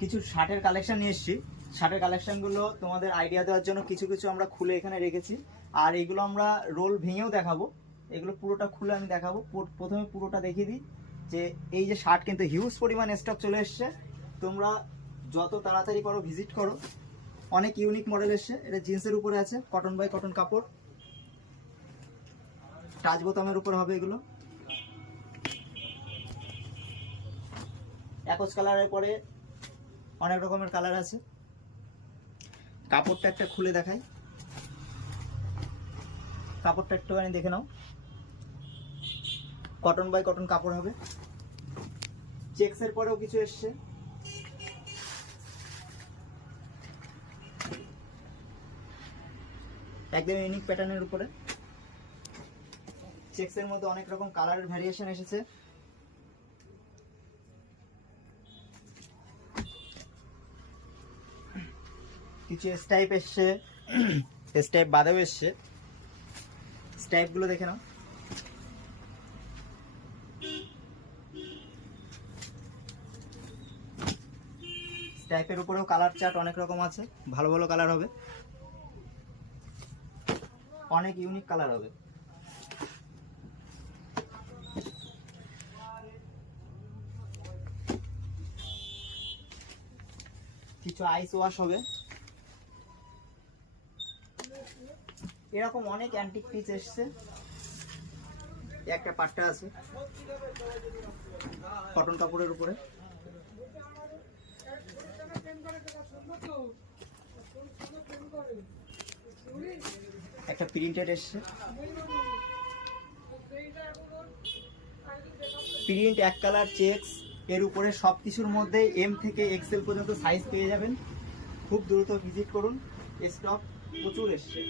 কিছু শার্টের কালেকশন নিয়ে এসেছি। শার্টের কালেকশনগুলো তোমাদের আইডিয়া দেওয়ার জন্য কিছু কিছু আমরা খুলে এখানে রেখেছি, আর এগুলো আমরা রোল ভেঙেও দেখাবো। এগুলো পুরোটা খুলে আমি দেখাবো। প্রথমে পুরোটা দেখিয়ে দিই যে এই যে শার্ট কিন্তু হিউজ পরিমাণ স্টক চলে এসছে। তোমরা যত তাড়াতাড়ি পারো ভিজিট করো। অনেক ইউনিক মডেল এসছে। এটা জিন্সের উপরে আছে, কটন বাই কটন কাপড়, টাচ বোতামের উপর হবে। এগুলো একজ কালারের পরে অনেক রকমের কালার আছে। কাপড়টা একটা খুলে দেখাই, কাপড়টা একটুখানি দেখে নাও। কটন বাই কটন কাপড় হবে। চেক্সের পরেও কিছু এসছে। একদম ইউনিক প্যাটার্নের উপরে চেক্সের মধ্যে অনেক রকম কালারের ভ্যারিয়েশন এসেছে। কিছু স্টাইপ এসছে, স্টাইপ বাদেও এসছে। স্টাইপ গুলো দেখে নাও। স্টাইপের উপরেও কালার চার্ট অনেক রকম আছে, ভালো ভালো কালার হবে, অনেক ইউনিক কালার হবে। কিছু আইস ওয়াশ হবে। এরকম অনেক অ্যান্টিক পিস এসছে। একটা পাট্টা আছে কটন কাপড়ের উপরে। একটা প্রিন্টেড এসছে। প্রিন্ট, এক কালার, চেক্স এর উপরে সবকিছুর মধ্যে এম থেকে এক্সেল পর্যন্ত সাইজ পেয়ে যাবেন। খুব দ্রুত ভিজিট করুন, স্টক প্রচুর এসছে।